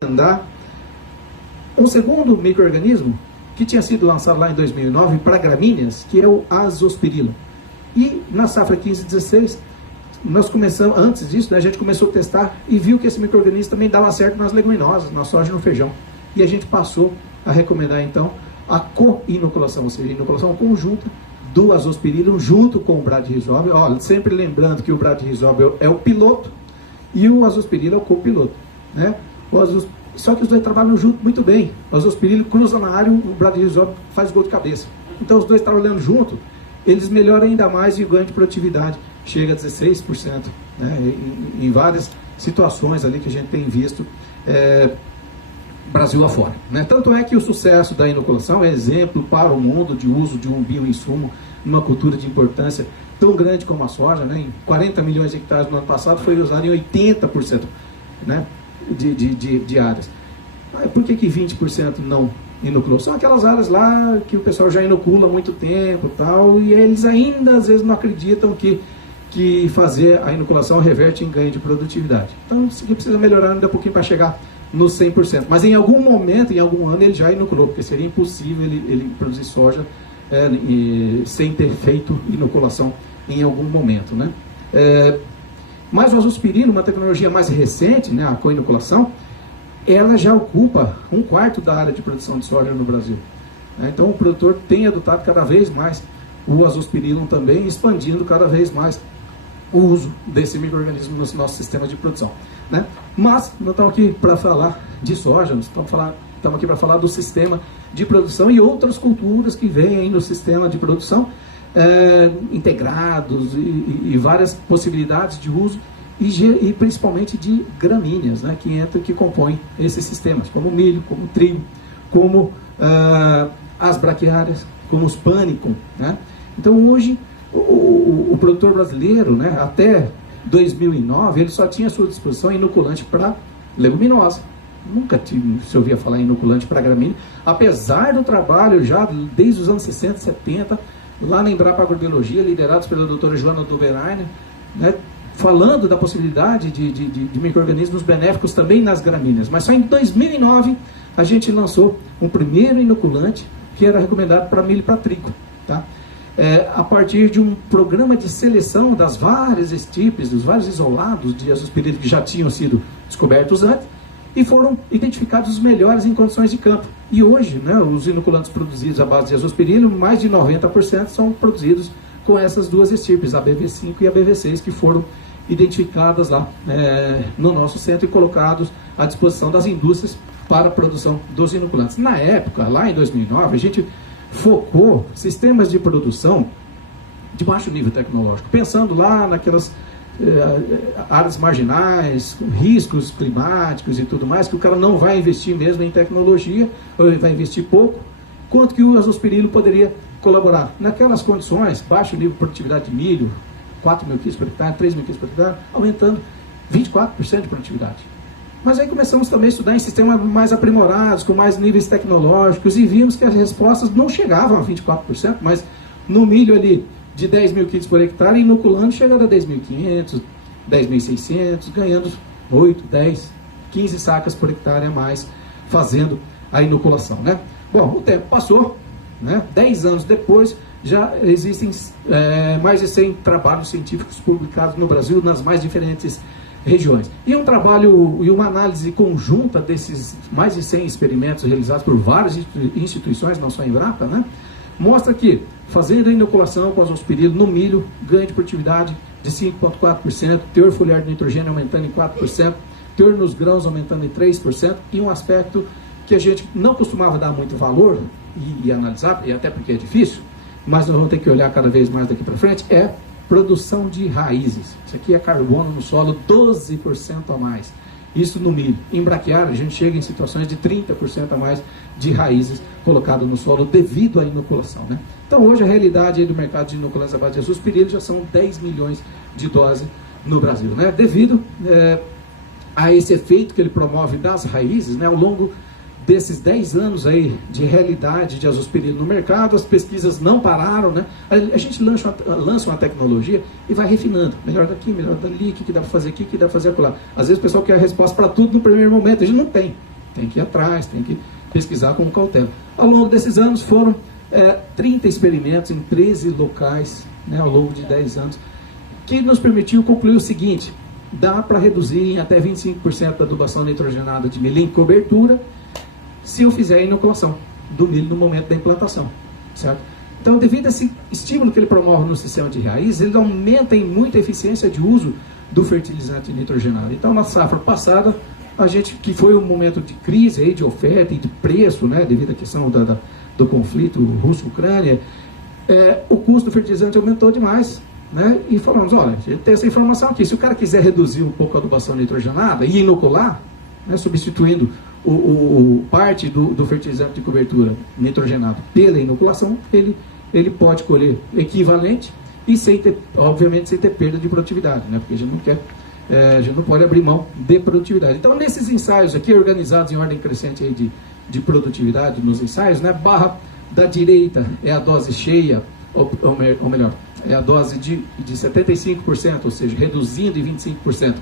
recomendar um segundo micro-organismo que tinha sido lançado lá em 2009 para gramíneas, que é o azospirilla. E na safra 15/16, nós começamos, antes disso, né, a gente começou a testar e viu que esse micro-organismo também dava certo nas leguminosas, na soja e no feijão. E a gente passou a recomendar então a co-inoculação, ou seja, a inoculação conjunta do azospirillum junto com o bradyrhizobio. Olha, sempre lembrando que o bradyrhizobio é o piloto e o azospirillum é o copiloto, né? Só que os dois trabalham junto muito bem. O azospirillum cruza na área, o bradyrhizobio faz gol de cabeça. Então os dois trabalhando junto, eles melhoram ainda mais e o ganho de produtividade chega a 16%, né? Em várias situações ali que a gente tem visto Brasil afora, né? Tanto é que o sucesso da inoculação é exemplo para o mundo de uso de um bioinsumo numa cultura de importância tão grande como a soja, né? Em 40 milhões de hectares no ano passado foi usado em 80%, né? de áreas. Por que 20% não inoculou? São aquelas áreas lá que o pessoal já inocula há muito tempo tal, e eles ainda às vezes não acreditam que fazer a inoculação reverte em ganho de produtividade. Então isso aqui precisa melhorar ainda um pouquinho para chegar no 100%. Mas em algum momento, em algum ano, ele já inoculou, porque seria impossível ele produzir soja sem ter feito inoculação em algum momento, né? Mas o azospirillum, uma tecnologia mais recente, né, a co-inoculação, ela já ocupa 1/4 da área de produção de soja no Brasil. Então o produtor tem adotado cada vez mais o azospirillum também, expandindo cada vez mais o uso desse micro-organismo no nosso sistema de produção, né? Mas não estamos aqui para falar de soja, estamos aqui para falar do sistema de produção e outras culturas que vêm aí no sistema de produção, integrados e várias possibilidades de uso e principalmente de gramíneas, né, que compõem esses sistemas, como o milho, como o trigo, como as braquiárias, como os pânicos, né? Então hoje o produtor brasileiro, né, até 2009 ele só tinha à sua disposição inoculante para leguminosa. Nunca se ouvia falar em inoculante para gramínea, apesar do trabalho já desde os anos 60, 70, lá na Embrapa Agrobiologia, liderados pela doutora Joana Dobereiner, né, falando da possibilidade de micro-organismos benéficos também nas gramíneas. Mas só em 2009 a gente lançou um primeiro inoculante que era recomendado para milho e para trigo, tá? A partir de um programa de seleção das várias estirpes, dos vários isolados de azospirillum que já tinham sido descobertos antes, e foram identificados os melhores em condições de campo. E hoje, né, os inoculantes produzidos à base de azospirillum, mais de 90% são produzidos com essas duas estirpes, a BV5 e a BV6, que foram identificadas lá no nosso centro e colocados à disposição das indústrias para a produção dos inoculantes. Na época, lá em 2009, a gente focou sistemas de produção de baixo nível tecnológico, pensando lá naquelas áreas marginais, riscos climáticos e tudo mais, que o cara não vai investir mesmo em tecnologia, ou ele vai investir pouco, quanto que o azospirillum poderia colaborar. Naquelas condições, baixo nível de produtividade de milho, 4 mil quilos por hectare, 3 mil quilos por hectare, aumentando 24% de produtividade. Mas aí começamos também a estudar em sistemas mais aprimorados, com mais níveis tecnológicos, e vimos que as respostas não chegavam a 24%, mas no milho ali, de 10 mil quilos por hectare, inoculando, chegando a 10.500, 10.600, ganhando 8, 10, 15 sacas por hectare a mais, fazendo a inoculação, né? Bom, o tempo passou, né? 10 anos depois, já existem mais de 100 trabalhos científicos publicados no Brasil, nas mais diferentes regiões. E um trabalho e uma análise conjunta desses mais de 100 experimentos realizados por várias instituições, não só em Embrapa, né, mostra que fazendo a inoculação com azospirillum no milho, ganho de produtividade de 5,4%, teor foliar de nitrogênio aumentando em 4%, teor nos grãos aumentando em 3%, e um aspecto que a gente não costumava dar muito valor e analisar, e até porque é difícil, mas nós vamos ter que olhar cada vez mais daqui para frente, é produção de raízes. Isso aqui é carbono no solo, 12% a mais. Isso no milho. Em braquiária, a gente chega em situações de 30% a mais de raízes colocadas no solo devido à inoculação, né? Então hoje a realidade aí do mercado de inoculantes à base de azospirillum já são 10 milhões de doses no Brasil, né? Devido a esse efeito que ele promove das raízes, né? Ao longo desses 10 anos aí de realidade de azospirillum no mercado, as pesquisas não pararam, né? A gente lança uma tecnologia e vai refinando, melhor daqui, melhor dali, o que dá para fazer aqui, o que dá para fazer acolá. Às vezes o pessoal quer a resposta para tudo no primeiro momento, a gente não tem. tem que ir atrás, tem que pesquisar com cautela. Ao longo desses anos foram 30 experimentos em 13 locais, né, ao longo de 10 anos, que nos permitiu concluir o seguinte: dá para reduzir em até 25% da adubação nitrogenada de milho em cobertura, se eu fizer a inoculação do milho no momento da implantação, certo? Então, devido a esse estímulo que ele promove no sistema de raiz, ele aumenta em muita eficiência de uso do fertilizante nitrogenado. Então, na safra passada, a gente, que foi um momento de crise aí, de oferta e de preço, né, devido à questão do conflito Rússia-Ucrânia, o custo do fertilizante aumentou demais, né, e falamos, olha, a gente tem essa informação aqui, se o cara quiser reduzir um pouco a adubação nitrogenada e inocular, né, substituindo parte do fertilizante de cobertura nitrogenado pela inoculação, ele pode colher equivalente e obviamente sem ter perda de produtividade, né, porque a gente não quer, a gente não pode abrir mão de produtividade. Então, nesses ensaios aqui, organizados em ordem crescente aí de produtividade nos ensaios, né, barra da direita é a dose cheia, ou melhor, é a dose de 75%, ou seja, reduzindo em 25%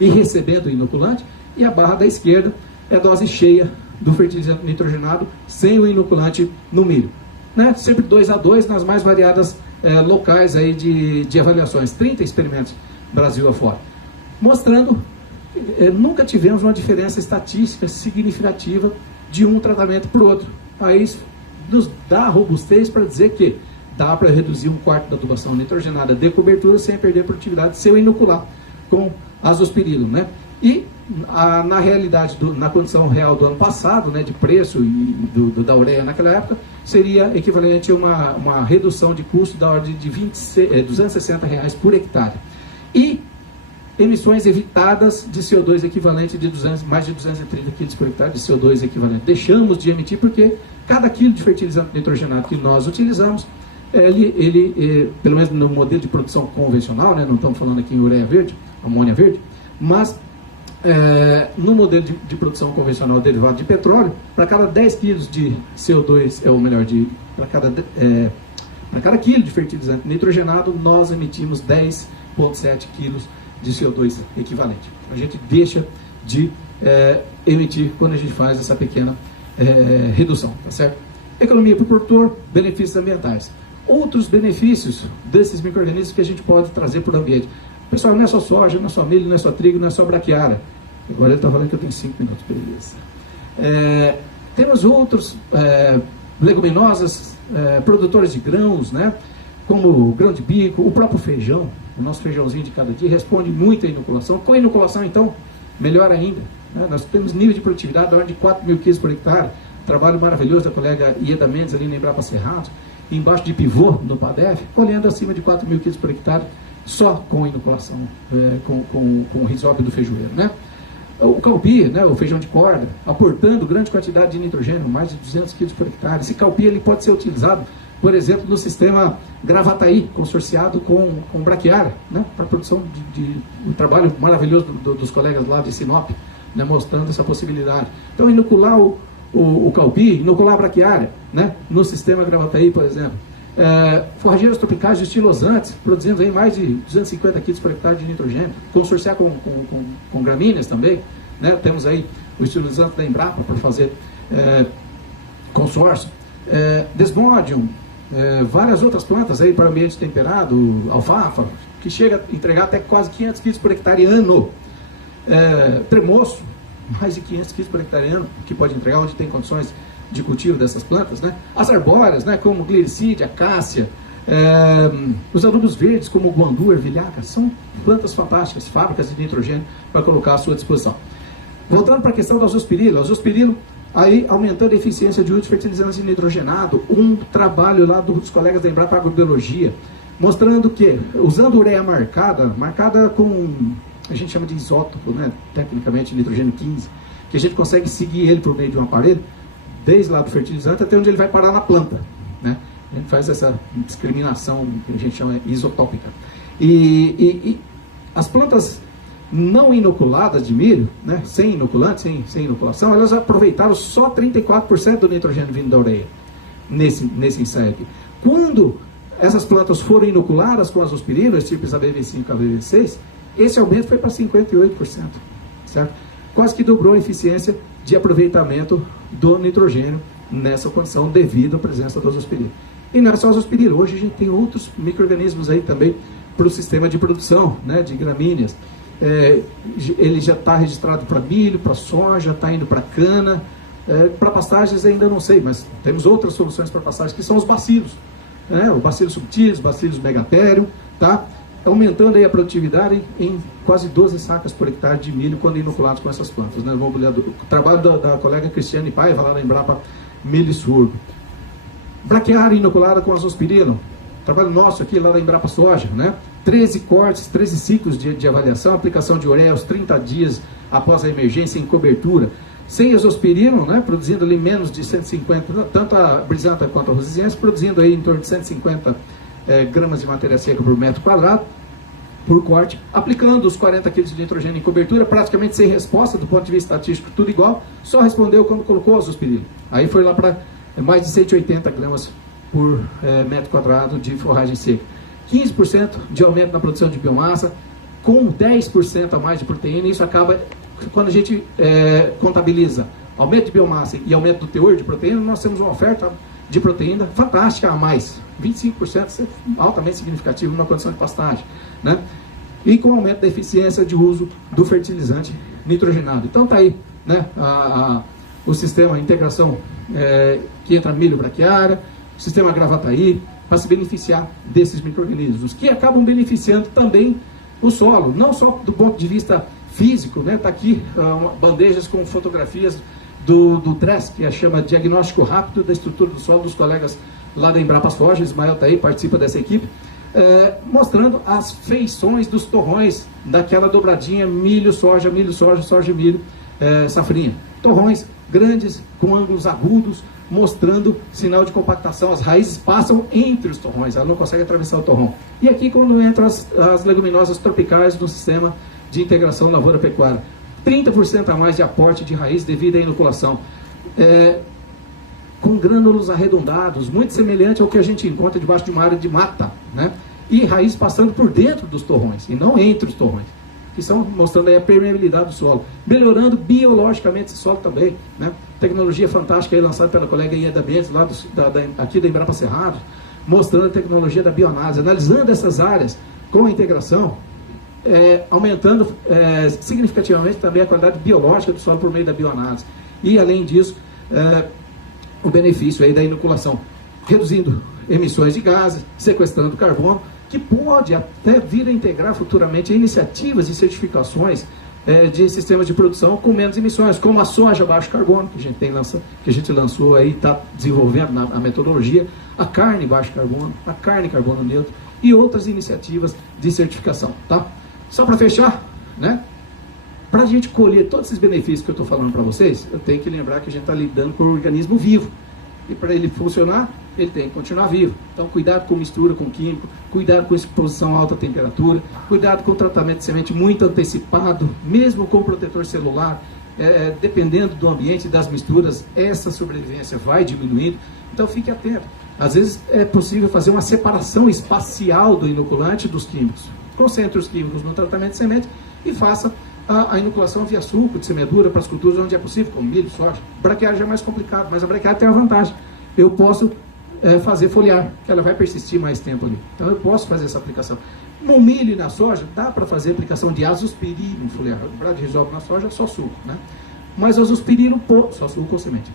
e recebendo o inoculante, e a barra da esquerda é a dose cheia do fertilizante nitrogenado sem o inoculante no milho, né? Sempre 2:2 nas mais variadas locais aí de avaliações, 30 experimentos Brasil afora, mostrando que nunca tivemos uma diferença estatística significativa de um tratamento para o outro. Aí isso nos dá robustez para dizer que dá para reduzir 1/4 da adubação nitrogenada de cobertura sem perder produtividade se eu inocular com azospirilo, né? E na realidade, na condição real do ano passado, né, de preço e da ureia naquela época, seria equivalente a uma redução de custo da ordem de R$260 por hectare. E emissões evitadas de CO2 equivalente de mais de 230 kg por hectare de CO2 equivalente. Deixamos de emitir porque cada quilo de fertilizante nitrogenado que nós utilizamos, ele pelo menos no modelo de produção convencional, né, não estamos falando aqui em ureia verde, amônia verde, mas no modelo de produção convencional derivado de petróleo, para cada 10 kg de CO2, para cada quilo de fertilizante nitrogenado, nós emitimos 10,7 kg de CO2 equivalente. A gente deixa de emitir quando a gente faz essa pequena redução, tá certo? Economia para o produtor, benefícios ambientais. Outros benefícios desses micro-organismos que a gente pode trazer para o ambiente. Pessoal, não é só soja, não é só milho, não é só trigo, não é só braquiária. Agora ele está falando que eu tenho 5 minutos, beleza. Temos outros leguminosas, produtores de grãos, né? Como o grão de bico, o próprio feijão, o nosso feijãozinho de cada dia responde muito à inoculação. Com a inoculação, então, melhor ainda, né? Nós temos nível de produtividade da ordem de 4.000 kg por hectare, trabalho maravilhoso da colega Ieda Mendes ali na Embrapa Cerrado, embaixo de pivô no PADEF, colhendo acima de 4.000 kg por hectare, só com inoculação, com o risóbio do feijoeiro, né? O calpi, né, o feijão de corda, aportando grande quantidade de nitrogênio, mais de 200 kg por hectare. Esse calpi ele pode ser utilizado, por exemplo, no sistema Gravataí, consorciado com braquiária, né, para a produção um trabalho maravilhoso dos colegas lá de Sinop, né, mostrando essa possibilidade. Então, inocular o calpi, inocular a braquiária, né, no sistema Gravataí, por exemplo. Forrageiras tropicais de estilosantes, produzindo aí mais de 250 kg por hectare de nitrogênio, consorciar com gramíneas também, né? Temos aí o estilosante da Embrapa para fazer consórcio, Desmodium, várias outras plantas aí para ambiente temperado, alfafa, que chega a entregar até quase 500 kg por hectare ano, tremoço, mais de 500 kg por hectare ano, que pode entregar onde tem condições de cultivo dessas plantas, né? As arbóreas, né, como glicídia, acácia, os adubos verdes como o guandu, ervilhaca, são plantas fantásticas, fábricas de nitrogênio para colocar à sua disposição. Voltando para a questão do azospirilo, aí aumentando a eficiência de uso de fertilizante nitrogenado, um trabalho lá dos colegas da Embrapa Agrobiologia, mostrando que, usando ureia marcada com, a gente chama de isótopo, né, tecnicamente nitrogênio 15, que a gente consegue seguir ele por meio de um aparelho, desde lá do fertilizante até onde ele vai parar na planta, né? A gente faz essa discriminação que a gente chama isotópica. E as plantas não inoculadas de milho, né, sem inoculante, sem inoculação, elas aproveitaram só 34% do nitrogênio vindo da ureia nesse ensaio aqui. Quando essas plantas foram inoculadas com azospirilo, as tipos ABV5 e ABV6, esse aumento foi para 58%, certo? quase que dobrou a eficiência de aproveitamento do nitrogênio nessa condição devido à presença da azospirina. E não é só a azospirina, hoje a gente tem outros micro-organismos aí também para o sistema de produção, né, de gramíneas. Ele já está registrado para milho, para soja, está indo para cana, para pastagens ainda não sei, mas temos outras soluções para pastagens, que são os bacilos, né, o bacilo subtilis, bacilos megatherium, tá? Aumentando aí a produtividade em quase 12 sacas por hectare de milho quando inoculados com essas plantas, né? O trabalho da colega Cristiane Paiva lá na Embrapa Milho e Sorgo. Braquiária inoculada com azospirina, trabalho nosso aqui lá da Embrapa Soja, né? 13 cortes, 13 ciclos de avaliação, aplicação de ureia aos 30 dias após a emergência em cobertura, sem azospirina, né? Produzindo ali menos de 150, tanto a brisanta quanto a rosiziense, produzindo aí em torno de 150 gramas de matéria seca por metro quadrado, por corte, aplicando os 40 kg de nitrogênio em cobertura, praticamente sem resposta do ponto de vista estatístico, tudo igual, só respondeu quando colocou a azospirina. Aí foi lá para mais de 180 gramas por metro quadrado de forragem seca. 15% de aumento na produção de biomassa, com 10% a mais de proteína. Isso acaba, quando a gente contabiliza aumento de biomassa e aumento do teor de proteína, nós temos uma oferta de proteína fantástica a mais. 25% altamente significativo numa condição de pastagem, né? E com aumento da eficiência de uso do fertilizante nitrogenado. Então está aí, né, o sistema integração que entra milho braquiária, o sistema Gravataí, para se beneficiar desses micro-organismos, que acabam beneficiando também o solo, não só do ponto de vista físico, né? Está aqui bandejas com fotografias do DRESS, que chama Diagnóstico Rápido da Estrutura do Solo, dos colegas lá da Embrapa Soja. Ismael está aí, participa dessa equipe, mostrando as feições dos torrões daquela dobradinha milho, soja, soja, milho, safrinha. Torrões grandes, com ângulos agudos, mostrando sinal de compactação. As raízes passam entre os torrões, ela não consegue atravessar o torrão. E aqui quando entram as leguminosas tropicais do sistema de integração lavoura-pecuária, 30% a mais de aporte de raiz devido à inoculação, com grânulos arredondados, muito semelhante ao que a gente encontra debaixo de uma área de mata, né? E raiz passando por dentro dos torrões, e não entre os torrões, que estão mostrando aí a permeabilidade do solo, melhorando biologicamente esse solo também, né? Tecnologia fantástica aí lançada pela colega Ieda Bentes, lá aqui da Embrapa Cerrado, mostrando a tecnologia da bioanálise, analisando essas áreas com a integração, aumentando significativamente também a qualidade biológica do solo por meio da bioanálise. E além disso, o benefício aí da inoculação, reduzindo emissões de gases, sequestrando carbono, que pode até vir a integrar futuramente iniciativas e certificações de sistemas de produção com menos emissões, como a soja baixo carbono, que a gente lançou aí, está desenvolvendo a metodologia, a carne baixo carbono, a carne carbono neutro e outras iniciativas de certificação, tá? Só para fechar, né? Para a gente colher todos esses benefícios que eu estou falando para vocês, eu tenho que lembrar que a gente está lidando com um organismo vivo. E para ele funcionar, ele tem que continuar vivo. Então, cuidado com mistura com químico, cuidado com exposição a alta temperatura, cuidado com tratamento de semente muito antecipado, mesmo com protetor celular, dependendo do ambiente e das misturas, essa sobrevivência vai diminuindo. Então, fique atento. Às vezes é possível fazer uma separação espacial do inoculante dos químicos. Concentre os químicos no tratamento de semente e faça a inoculação via suco de semeadura para as culturas onde é possível, como milho, soja. Braquiária já é mais complicado, mas a braquiária tem uma vantagem. Eu posso fazer foliar, que ela vai persistir mais tempo ali. Então eu posso fazer essa aplicação. No milho e na soja, dá para fazer aplicação de azospirilo foliar. O bradirizol na soja é só suco, né? Mas azospirilo, só suco ou semente.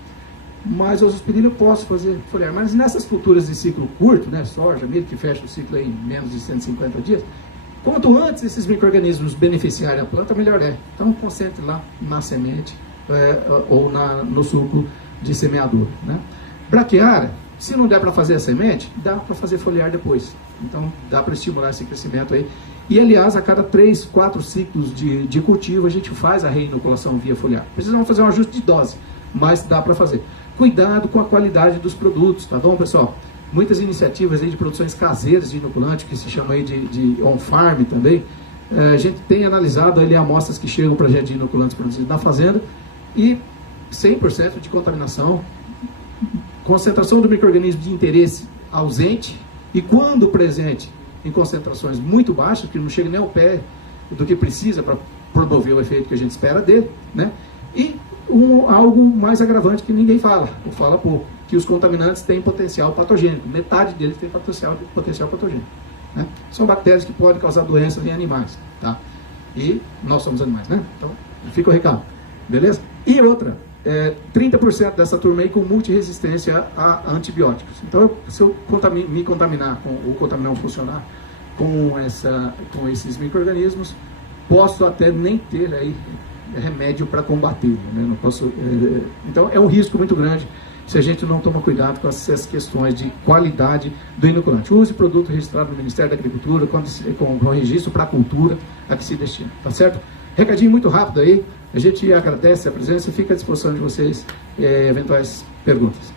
Mas azospirilo eu posso fazer foliar. Mas nessas culturas de ciclo curto, né? Soja, milho, que fecha o ciclo aí em menos de 150 dias, quanto antes esses micro-organismos beneficiarem a planta, melhor é. Então, concentre lá na semente ou no suco de semeadura, né? Braquiária, se não der para fazer a semente, dá para fazer foliar depois. Então, dá para estimular esse crescimento aí. E, aliás, a cada 3, 4 ciclos de cultivo, a gente faz a reinoculação via foliar. Precisamos fazer um ajuste de dose, mas dá para fazer. Cuidado com a qualidade dos produtos, tá bom, pessoal? Muitas iniciativas aí de produções caseiras de inoculante, que se chama aí de on-farm também. A gente tem analisado ali amostras que chegam para a gente de inoculantes produzidos na fazenda e 100% de contaminação, concentração do micro-organismo de interesse ausente e, quando presente, em concentrações muito baixas, que não chega nem ao pé do que precisa para promover o efeito que a gente espera dele, né? E algo mais agravante que ninguém fala, ou fala pouco, que os contaminantes têm potencial patogênico, metade deles tem potencial patogênico, né? São bactérias que podem causar doenças em animais, tá? E nós somos animais, né? Então, fica o recado, beleza? E outra, 30% dessa turma aí com multiresistência a antibióticos. Então, se eu me contaminar, ou contaminar um funcionário com esses micro-organismos, posso até nem ter aí remédio para combater, né? Não posso, então é um risco muito grande se a gente não toma cuidado com essas questões de qualidade do inoculante. Use produto registrado no Ministério da Agricultura, com registro para a cultura a que se destina, tá certo? Recadinho muito rápido aí, a gente agradece a presença e fica à disposição de vocês, eventuais perguntas.